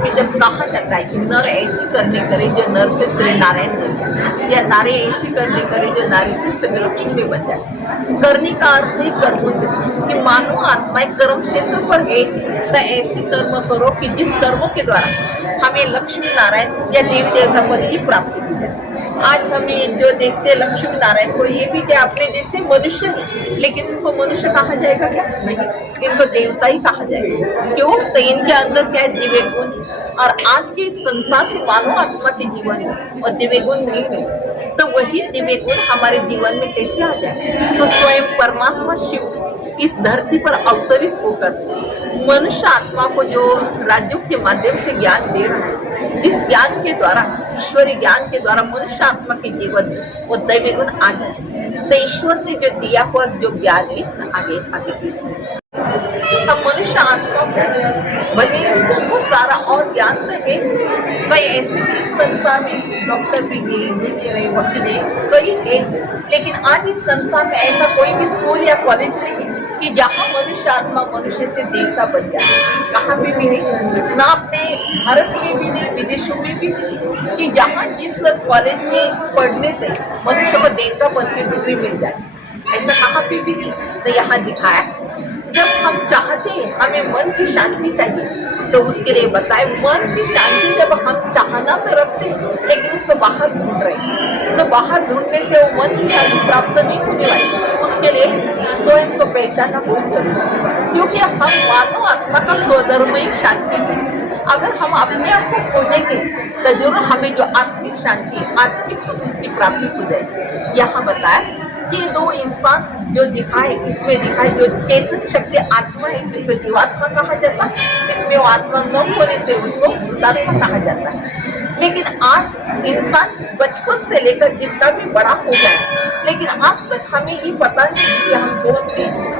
में जब कहा जाता है कि नर ऐसी करने करे जो नर से श्री नारायण बन, या नारी ऐसी करने करे जो नारी से श्री लक्ष्मी बन जाए। करने का अर्थ है कर्मों से, कि मानो आत्मा एक कर्म क्षेत्र पर है तो ऐसे कर्म करो कि जिस कर्मों के द्वारा हमें लक्ष्मी नारायण या देवी देवता पद की प्राप्ति हो जाए। आज हमें जो देखते हैं लक्ष्मी नारायण को, ये भी क्या अपने जैसे मनुष्य है, लेकिन इनको मनुष्य कहा जाएगा क्या? नहीं, इनको देवता ही कहा जाएगा। क्यों? तो इनके अंदर क्या है? दिव्य गुण। और आज के संसार से मानव आत्मा के जीवन में और दिव्य गुण नहीं है, तो वही दिव्य गुण हमारे जीवन में कैसे आ जाए? तो स्वयं परमात्मा शिव इस धरती पर अवतरित होकर मनुष्य आत्मा को जो राज्यों के माध्यम से ज्ञान दे रहा है, जिस ज्ञान के द्वारा, ईश्वरीय ज्ञान के द्वारा मनुष्य आत्मा के जीवन में वो दैवी गुण आ जाए, तो ईश्वर ने जो दिया हुआ जो ज्ञान है आगे आगे किसी हम मनुष्य आत्मा भले बहुत सारा और ज्ञान तो है, कई ऐसे भी इस संसार में डॉक्टर भी गए, इंजीनियर है, वकील है, कई है, लेकिन आज इस संसार में ऐसा कोई भी स्कूल या कॉलेज नहीं है कि जहाँ मनुष्य आत्मा मनुष्य से देवता बन जाए। कहाँ पे भी है ना, अपने भारत में भी नहीं, विदेशों में भी नहीं, कि जहाँ जिस कॉलेज में पढ़ने से मनुष्य को देवता पद की डिग्री मिल जाए, ऐसा कहाँ पे भी नहीं। तो यहाँ दिखाया जब हम चाहते हैं, हमें मन की शांति चाहिए, तो उसके लिए बताए मन की शांति जब हम चाहना तो रखते हैं, लेकिन उसको बाहर ढूंढ रहे हैं, तो बाहर ढूंढने से वो मन की शांति प्राप्त नहीं होने वाली। उसके लिए स्वयं को पहचानना बहुत जरूरी है, क्योंकि हम मानव आत्मा का स्वधर्म ही शांति है। अगर हम अपने आप को खोजेंगे तो जरूर हमें जो आत्मिक शांति, आत्मिक सुख की प्राप्ति हो जाएगी। यहाँ बताया कि दो इंसान जो दिखाए, इसमें दिखाए जो चेतन शक्ति आत्मा है, जिसको जीवात्मा कहा जाता है, इसमें वो आत्मा न होने से उसको भूतात्मा कहा जाता है। लेकिन आज इंसान बचपन से लेकर जितना भी बड़ा हो जाए, लेकिन आज तक हमें ये पता नहीं कि हम कौन हैं।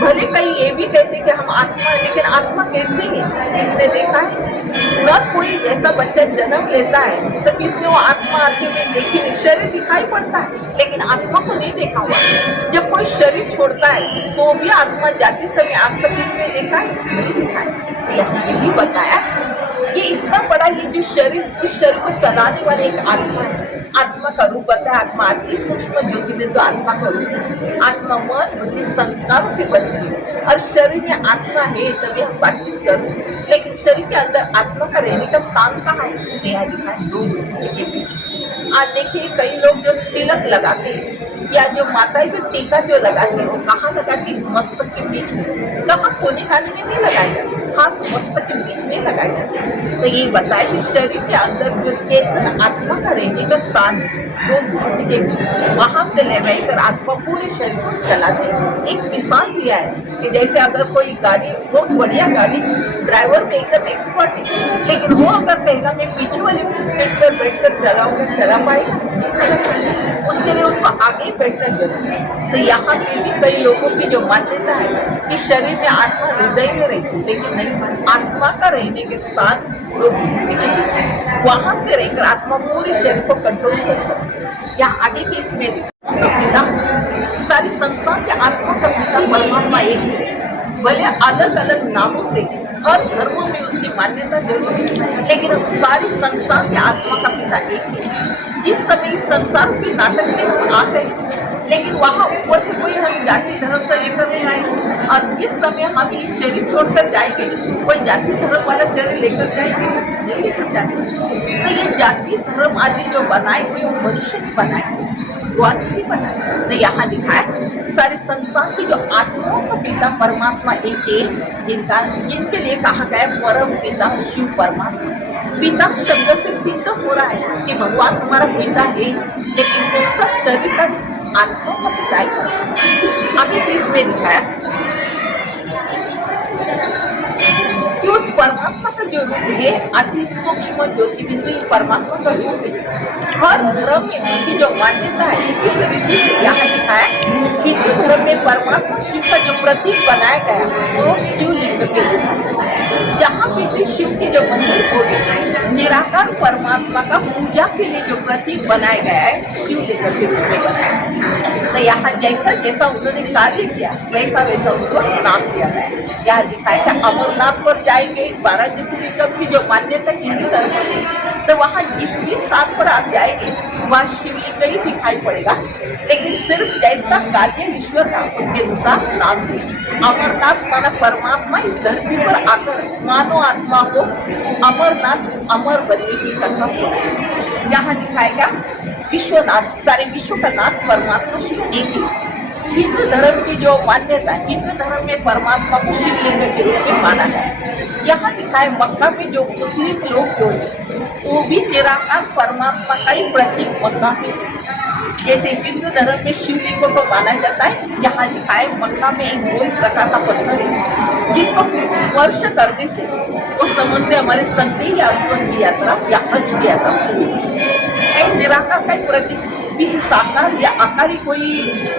भले कई ये भी कहते कि हम आत्मा, लेकिन आत्मा कैसे है? इसने देखा है न, कोई जैसा बच्चा जन्म लेता है तो किसने वो आत्मा आते हुए देखी नहीं, शरीर दिखाई पड़ता है लेकिन आत्मा को नहीं देखा हुआ। जब कोई शरीर छोड़ता है तो भी आत्मा जाते समय आज तक किसने देखा है? नहीं देखा है। यहाँ यही बताया कि इतना बड़ा ये जो शरीर, इस शरीर को चलाने वाले एक आत्मा है, आत्मा का रूप बताया। आत्मा अति सूक्ष्म ज्योति में तो आत्मा का रूप है। आत्मा मन बुद्धि संस्कारों से बनी है, और शरीर में आत्मा है तभी हम बातचीत करूँ, लेकिन शरीर के अंदर आत्मा का रहने का स्थान कहाँ है? यहाँ लिखा है दो बुद्धि के बीच। आज देखिए कई लोग जो तिलक लगाते हैं या जो माताएं जो टीका जो लगाती है, वो कहाँ लगाती है? मस्तक के बीच में। कहाँ कोने खाने में नहीं लगाई जाती, खास मस्तक के बीच में लगाई जाती है। तो ये बताया कि शरीर के अंदर जो चेतन आत्मा का रहने का स्थान दो बुद्धि के बीच, वहाँ से ले रहकर आत्मा पूरे शरीर को चलाते हैं। एक मिसाल दिया है कि जैसे अगर कोई गाड़ी, बहुत बढ़िया गाड़ी, ड्राइवर पे एकदम एक्सपर्ट है, लेकिन वो अगर कहेगा मैं पीछे वाली सीट पर बैठकर चलाऊंगा, चला पाएगा? उसके लिए उसको आगे बैठना जरूरी है। तो यहाँ पे भी कई लोगों की जो मान्यता है कि शरीर में आत्मा हृदय में रहती, लेकिन नहीं, आत्मा का रहने के स्थान दो बुद्धि के बीच है। वहाँ से रहकर आत्मा पूरे शरीर को कंट्रोल कर सकती है। यहाँ आगे के इसमें पिता, सारी संसार के आत्मा का पिता परमात्मा एक है, भले अलग अलग नामों से हर धर्मों में उसकी मान्यता जरूर है, लेकिन सारी संसार के आत्मा का पिता एक है। जिस समय इस संसार के नाटक में हम आ गए, लेकिन वहाँ ऊपर से कोई हम जाति धर्म से लेकर नहीं आए, और जिस समय हम ये शरीर छोड़कर जाएंगे, कोई जाति धर्म वाला शरीर लेकर जाएंगे नहीं लेकर जाएंगे। तो ये जाति धर्म आदि जो बनाए हुए मनुष्य ने बनाए, वो आदमी भी बनाए। तो यहाँ दिखाया सारे संसार की जो आत्माओं का पिता परमात्मा एक है, जिनके लिए कहा गया परम पिता शिव परमात्मा। पिता शब्द से सिद्ध हो रहा है कि भगवान हमारा पिता है, लेकिन वो सब शरीर का आत्मा का पिता है। आगे इसमें लिखा है कि कि उस परमात्मा का जो रूप है अति सूक्ष्म ज्योति बिंदु परमात्मा का रूप है। हर धर्म में उनकी जो मान्यता है इस रीति से यहाँ लिखा है। हिंदू धर्म में परमात्मा शिव का जो प्रतीक बनाया गया वो शिवलिंग के रूप में। जहाँ भी शिव के जो मंदिर होते निराकार परमात्मा का पूजा के लिए जो प्रतीक बनाया गया है शिवलिंग के रूप में बनाया है। तो यहाँ जैसा जैसा उन्होंने कार्य किया वैसा वैसा उनको नाम दिया गया है। यहाँ दिखाया कि अमरनाथ पर जाएंगे 12 ज्योतिर्लिंग की जो मान्यता हिंदू धर्म में, तो वहाँ जिस भी स्थान पर आप जाएंगे वहाँ शिवलिंग ही दिखाई पड़ेगा, लेकिन सिर्फ जैसा कार्य ईश्वर का उसके अनुसार नाम दिया। अमरनाथ माना परमात्मा इस धरती पर आकर मानव आत्मा को अमरनाथ अमर बनने की कथा सुनाई। यहाँ दिखाएगा विश्वनाथ, सारे विश्व का नाथ परमात्मा शिव एक ही। हिंदू धर्म की जो मान्यता, हिंदू धर्म में परमात्मा को शिवलिंग के रूप में माना है। यहाँ लिखा है मक्का में जो मुस्लिम लोग जो है वो भी निराकार परमात्मा का ही प्रतीक मक्का में। जैसे हिंदू धर्म में शिवलिंगों को माना जाता है, यहाँ लिखा है मक्का में एक गोल प्रकार का पत्थर है जिसको स्पर्श करने से वो समझते हमारे संधि या अस्वन की यात्रा या हज की यात्रा है। निराकार का प्रतीक किसी साकार या आकारी कोई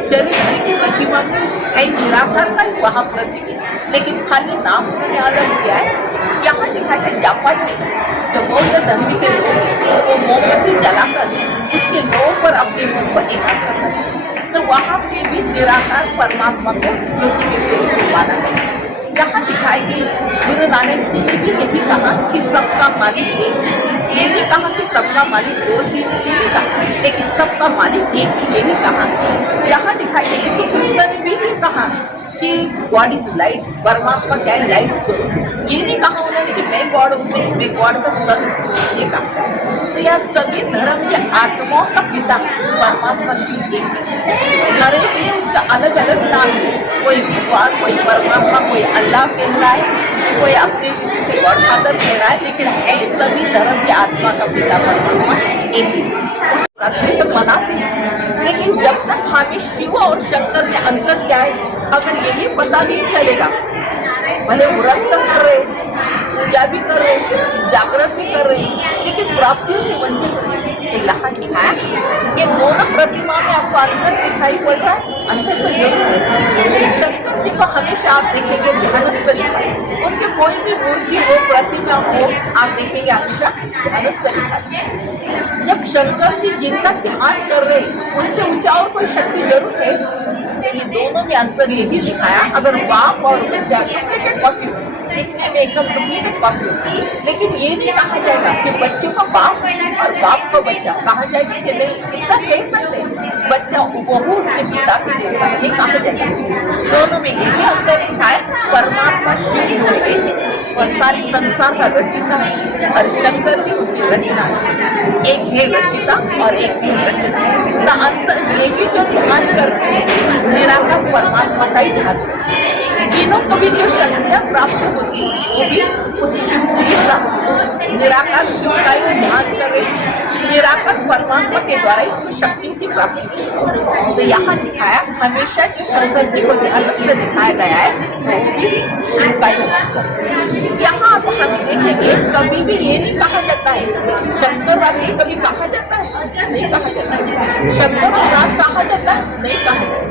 शरीर की प्रतिमा में है, निराकार का वहाँ प्रतीक है, लेकिन खाली नाम उन्होंने अलग किया है। यहाँ दिखा है जापान में जो बौद्ध धर्म के लोग हैं वो मोमबत्ती जलाकर उसके लोगों पर अपने मुंह को एकाग्र करते, तो वहाँ पे भी निराकार परमात्मा को ज्योति के स्वरूप में माना गया। यहाँ दिखाई कि गुरु नानक जी ने भी यही कहा कि सबका मालिक एक, ये नहीं कहा कि सबका मालिक 2-3 नहीं कहा, लेकिन सबका मालिक एक ही यही कहा। यहाँ दिखाई कि यीशु क्रिस्त ने भी ये कहा कि गॉड इज लाइट, परमात्मा क्या है लाइट स्वरूप। ये नहीं कहा उन्होंने कि मैं गॉड हूँ, मैं गॉड का सन, ये कहा। तो यह सभी धर्म के आत्माओं का पिता परमात्मा शिव एक, हर एक ने उसका अलग अलग नाम है। कोई भगवान, कोई परमात्मा, कोई अल्लाह कह रहा है, कोई अपने से गॉड फादर कह रहा है, लेकिन है सभी धर्म के आत्मा का पिता परमात्मा एक ही। तो मनाते हैं, लेकिन जब तक हमें शिव और शंकर के अंतर क्या है अगर यही पता नहीं चलेगा, भले व्रत कर रहे, पूजा भी कर रहे, जागृत भी कर रहे, लेकिन प्राप्तियों से वंचित रहे। यहाँ दिखाया कि दोनों प्रतिमा में आपको अंतर दिखाई पड़ रहा है, अंतर तो जरूर है। शंकर जी को हमेशा आप देखेंगे ध्यानस्थ दिखाई, उनके कोई भी मूर्ति हो प्रतिमा हो आप देखेंगे हमेशा ध्यानस्थ दिखाई। जब शंकर जी जिनका ध्यान कर रहे उनसे ऊंचा और कोई शक्ति जरूर है, ये दोनों में अंतर यही दिखाया। अगर बाप और बच्चा डुप्लीकेट कॉपी दिखने में एकदम डुप्लीकेट कॉपी, लेकिन ये नहीं कहा जाएगा कि बच्चों का बाप और बाप को बच्चा, कहा जाएगा कि नहीं इतना कह सकते बच्चा बहु उसके पिता के जैसा, ये कहा जाएगा। दोनों में यही अंतर दिखाया, परमात्मा शिव जो है और सारे संसार का रचिता है और शंकर की उनकी रचना है, एक है रचिता और एक है रचना। ना अंतर ये भी जो ध्यान करते हैं निराकार परमात्मा का ही ध्यान करते हैं। इनों को भी जो शक्तियाँ प्राप्त होती वो भी उस शिव से निराकार शिव का ही ध्यान कर रहे, निराकार परमात्मा के द्वारा ही शक्तियों की प्राप्ति होती। तो यहाँ दिखाया हमेशा जो शंकर जी को ध्यानस्थ दिखाया गया है वो भी शिव का ही ध्यान कर। यहाँ अब हम देखेंगे कभी भी ये नहीं कहा जाता है शंकर रात्रि, कभी कहा जाता है नहीं कहा जाता, शंकर पुराण कहा जाता है नहीं कहा जाता,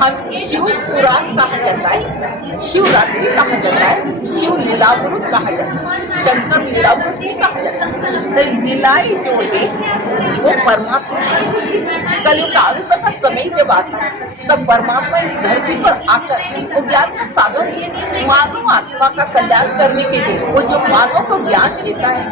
हम शिव पुराण कहा जाता है, शिवरात्रि कहा जाता है, शिव लीलावृत कहा जाता है, शंकर लीलावृत नहीं कहा जाता। तो लीलाई जो है वो परमात्मा कलयुग का अंत का समय जब आता है तब परमात्मा इस धरती पर आकर वो ज्ञान का सागर मानव आत्मा का कल्याण करने के लिए वो जो मानव को ज्ञान देता है,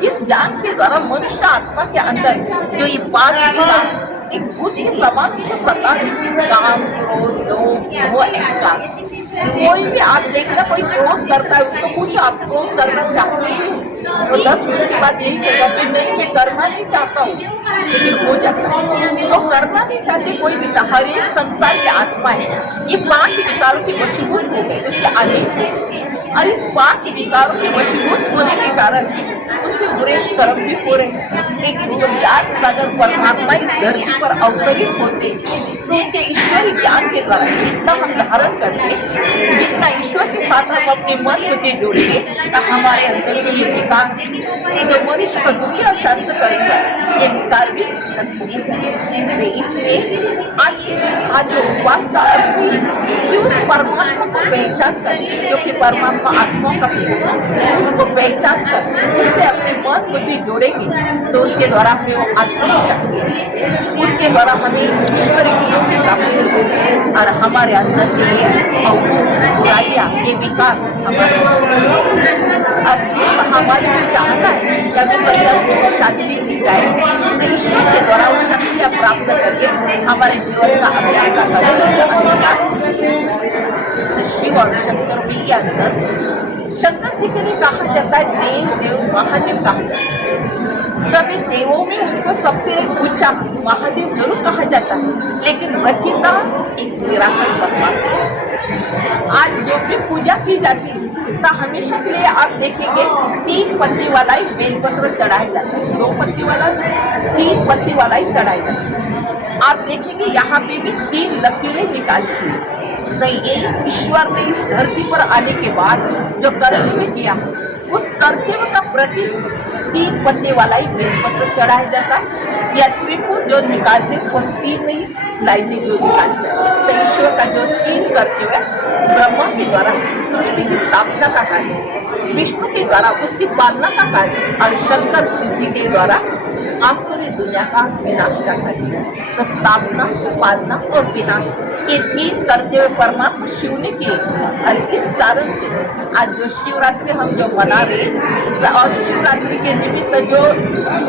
इस ज्ञान के द्वारा मनुष्य आत्मा के अंदर जो ये 5 एक भूत के समान को सता है, काम, क्रोध, लोभ, वो अहंकार। कोई भी आप देखना कोई क्रोध करता है उसको पूछो आप क्रोध करना चाहते हैं, वो 10 मिनट के बाद यही कहेगा कि नहीं मैं करना नहीं चाहता हूँ, लेकिन हो जाता है। तो करना नहीं चाहते कोई भी, हर एक संसार की आत्मा है ये 5 विकारों की वशीभूत हो गई उसके आगे, और इस 5 विकारों के वशीभूत होने के कारण उनसे बुरे कर्म भी हो रहे हैं। लेकिन जो ज्ञान सागर परमात्मा इस धरती पर अवतरित होते तो उनके ईश्वरी ज्ञान के द्वारा जितना हम धारण करते, जितना ईश्वर के साथ हम अपने मन बुद्धि जोड़ेंगे, तो हमारे अंदर के ये विकार जो मनुष्य को दुखी और शांत करेगा, ये विकार भी खत्म हो जाएगा। तो इसलिए आज के दिन आज जो उपवास का अर्थ है कि उस परमात्मा को पहचान कर, क्योंकि परमात्मा आत्मा का उसको पहचान कर उससे अपने मन बुद्धि जोड़ेंगे तो उसके द्वारा हमें वो आत्मा हो सकती है, उसके द्वारा हमें ईश्वरी गुणों की प्राप्ति होगी और हमारे अंदर के लिए बुराइयाँ ये विकार हमारी जो चाहना है कि हमें परिवार शादी दी जाए, तो ईश्वर के द्वारा उस शक्तियाँ प्राप्त करके हमारे जीवन का अभ्यास का अधिकार। तो शिव और शंकर भी के अंदर शंकर जी के लिए कहा जाता है देव देव महादेव कहा जाता है। सभी देवों में उनको सबसे ऊंचा महादेव जरूर कहा जाता है, लेकिन रचिता एक निराकार भगवान। आज जो भी पूजा की जाती है तो हमेशा के लिए आप देखेंगे 3 पत्ती वाला ही बेलपत्र चढ़ाया जाता है, 2 पत्ती वाला 3 पत्ती वाला ही चढ़ाया जाता है। आप देखेंगे यहाँ पे भी 3 लकीरें निकाली हुई। तो ये ईश्वर ने इस धरती पर आने के बाद जो कर्तव्य किया, उस कर्तव्य का प्रतीक 3 पत्ते वाला ही बेलपत्र चढ़ाया जाता है, या त्रिपुर जो निकालते वो 3 नहीं लाइनें जो निकाली जाती है। तो ईश्वर का जो 3 कर्तव्य ब्रह्मा के द्वारा सृष्टि की स्थापना का कार्य, विष्णु के द्वारा उसकी पालना का कार्य और शंकर जी के द्वारा आसुरी दुनिया का विनाश का कार्य। तो स्थापना, पालना और विनाश ये 3 कर्तव्य परमात्मा शिव ने किए और इस कारण से आज जो शिवरात्रि हम जो मना रहे और शिवरात्रि के निमित्त जो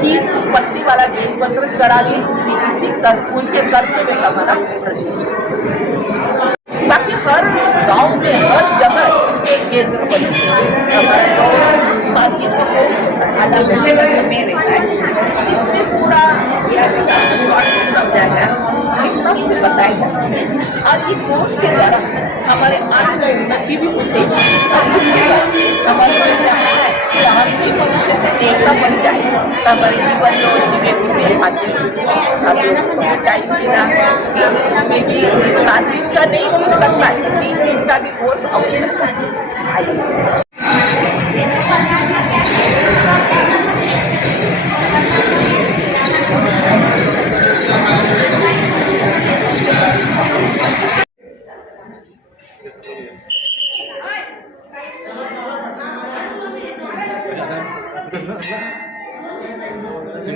3 पत्ती वाला बेलपत्र चढ़ा रहे, इसी उनके कर्तव्य का मना बाकी हर गांव में हर जगह इसके केंद्र बने शादी को आधा घंटे का समय रहता है, इसमें पूरा समझाया से बताया जाता है और ये कोर्स के द्वारा हमारे आत्म उन्नति भी होती है और इसके बाद हमारे कि हम भी मनुष्य से देवता बन जाए, तो हमारे जीवन में दिव्य दिव्य खाद्य आप लोगों को चाहिए उसमें भी 7 दिन का नहीं मिल सकता है, 3 दिन का भी कोर्स आवश्यक है।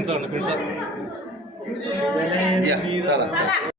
Pintar. Ya, salah.